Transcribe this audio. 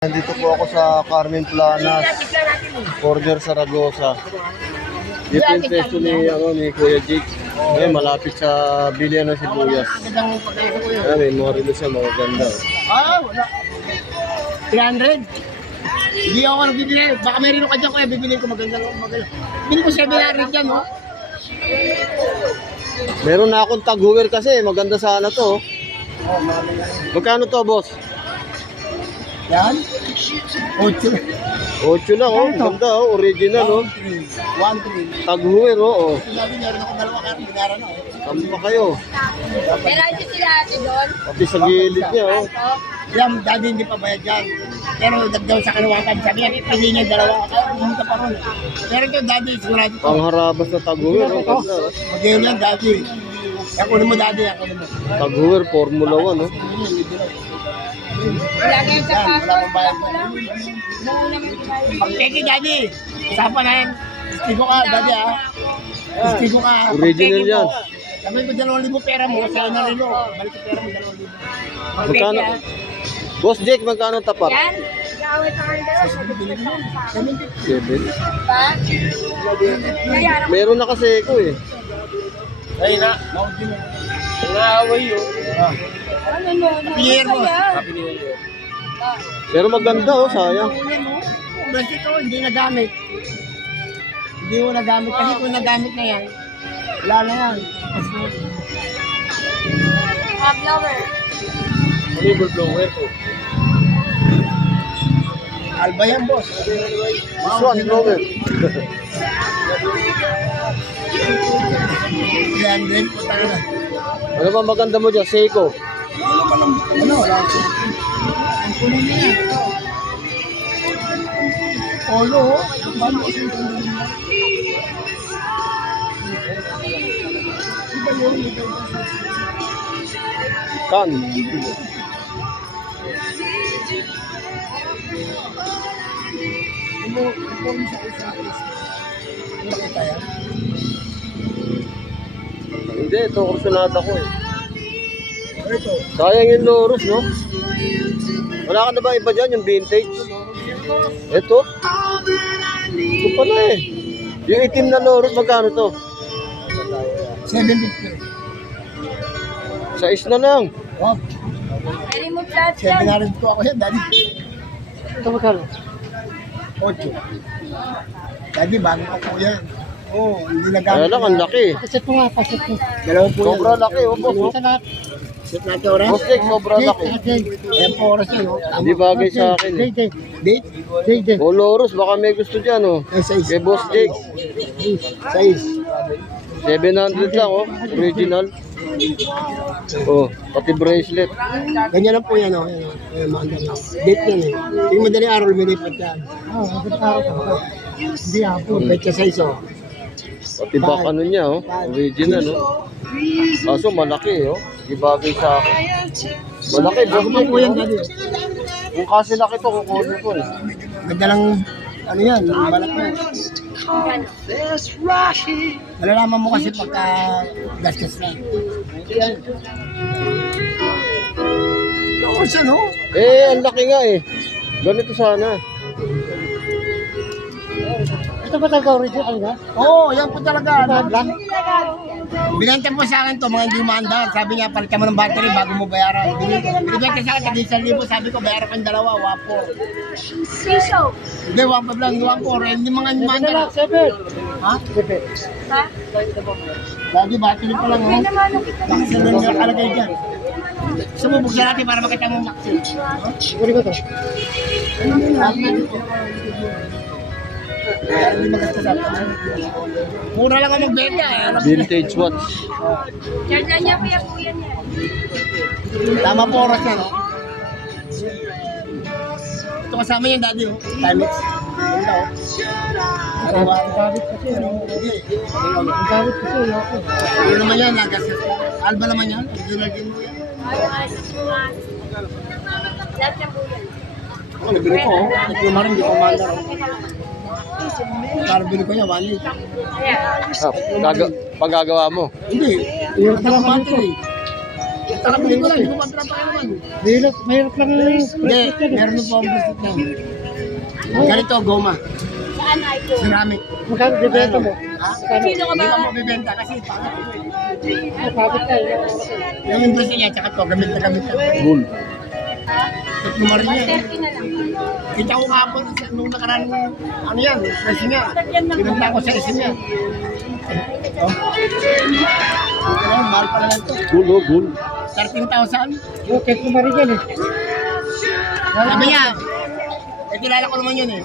Nandito po ako sa Carmen Planas, Border Zaragoza. Dito yung pesto ni Kuya Jake. Ay, malapit sa bilihan ng sibuyas. Ay, may mga rilo siya, mga ganda. Wala. 300. Hindi ako nagbibili. Baka may rilo ka dyan, kuya. Bibiliin ko maganda. Bili ko 700 dyan, no? Meron na akong tag-hoover kasi, maganda sana to. Magkano to, boss? Yan. 8. 8 lang, oh. Ganda, oh. Original, oh. 1-3. Tag-hoover, oh. Sinabi niya rin ako dalawa kaya binaran na, oh. Kampa kayo. Meron din sila ate doon. Pati sa gilid niya, oh. Yan, dati hindi pa bayad yan. Pero dagdaw sa kaluwakan. Sabi niya, pili niya dalawa. Kaya pumunta pa ron. Pero ito, dati, sigurado ko. Ang harabas na tag-hoover, oh. Ganda, oh. Mag-iwan yan, dati. Kunin mo dati, kunin mo. Tag-hoover, Formula 1, oh. Wala ngayon sa Yan, wala pasok. pang bayad. Nauna may bayad. Pag-peke, dati. Usapan na yan. Istigo ka, dati, ha. Istigo ka. Original yan. Sabi ko 2,000 pera mo, sa'yo na rin, oh. Balik ko pera mo, 2,000. Magkano? Boss Jake, magkano tapat? Yan. Nag-away pa kayo dalawa. Sabi ko sa 7. ba? Kaya Meron na kasi ako eh. Ay na, maudin mo. Naaway yun. ano no? Pierre mo. Pero maganda oh, sayang. Kasi ito, hindi nagamit. Hindi mo nagamit. Kasi kung nagamit na yan, wala na yan. Blower. Liver blower ko. Alba yan, boss. This one, blower. 300 po talaga. Ano ba maganda mo dyan? Seiko. Ano, wala siya. Ang kunin niya yan. Polo, oh. Paano kasi ito? Iba yun, iba yun. Kan. Hindi, ito kursunada ko eh. Ito. Sayang yung Lorus, no? Wala ka na ba iba dyan, yung vintage? Ito? Ito pala eh. Yung itim na Lorus, magkano to? 750. Sais na lang. Wow. Pwede mo flat yan. 700 ko ako yan, daddy. Ito magkano? 8. Daddy, bago ako po yan. Oo, hindi nagamit. Kaya lang, ang laki. Pasit po nga, pasit po. Dalawa po yan. Sobrang laki, oh, boss. Oh. Sit natin oras. Boss Jake, sobrang laki. Ayan po oras yan, oh. Hindi bagay sa akin eh. Date? Date. O Lorus, baka may gusto dyan oh. Kay Boss Jake. Size. 700 lang oh, original. Oh, pati bracelet. Ganyan lang po yan, oh. Ayan, maganda lang. Date yan, eh. Yung madali araw, lumilipat yan. Oo, madali araw pa. Hindi ako. Betcha size, oh. Pati baka niya oh, original oh. Kaso malaki oh, di bagay sa akin. Malaki, Boss Ako pa po Jake. yan, Oh. daddy. Kung kasi laki to, kukunin ko eh. Ganda lang, ano yan, balak mo. Malalaman mo kasi pagka gasgas na. Yan. Ako siya, no? Eh, ang laki nga eh. Ganito sana. Ito ba talaga original nga? Oo, yan po talaga. Binenta po sa akin to, mga hindi maandar. Sabi niya, palitan mo ng battery bago mo bayaran. Binenta sa akin, tag 1,000. Sabi ko, bayaran kang dalawa, wapo. Siso. Hindi, wapo lang, wapo. Hindi mga hindi maandar. Ha? Ha? Lagi battery pa lang, Kaya oh. naman ang kita. Bakit na lang nakalagay dyan? Sumubog siya natin para makita mo maxi. Uri ko to. Hindi maganda sa atin. Mura lang ang magbenta. Vintage watch. Charge niya kuya po yan yan. Tama po oras yan. Ito kasama yung daddy. Timex. Ganda oh. Ang gamit kasi. Ang gamit kasi. Ano naman yan? Nagasas ko. Alba naman yan. Original din mo yan. Lahat ng bulan. Ako nabili ko oh. Nagkuma rin. Hindi ko umandar oh. Para bili ko niya, 1.8. Ayan. Ah, pagagawa mo. Hindi. Yung battery. Kakabili ko lang, hindi ko pa pinapakailaman. Mahirap lang yung Hindi, meron po ang bracelet lang. Ganito, goma. Saan na ito? Ceramic. magkano bibenta mo? Ha? Sino ka Hindi ba? ka mo bibenta kasi pangat ito eh. Kapit ka. Yung bracelet niya, tsaka to, gamit na gamit na. Gold. At lumarin niya eh. 30 na lang. Kita ko nga po nung nakaraan, ano yan, presyo niya. Pinunta ko sa isim niya. Oh. Ano, mahal pala lang to. Gold, oh, gold. 13,000. Okay, kumarin yan eh. Sabi niya, kilala ko naman yun eh.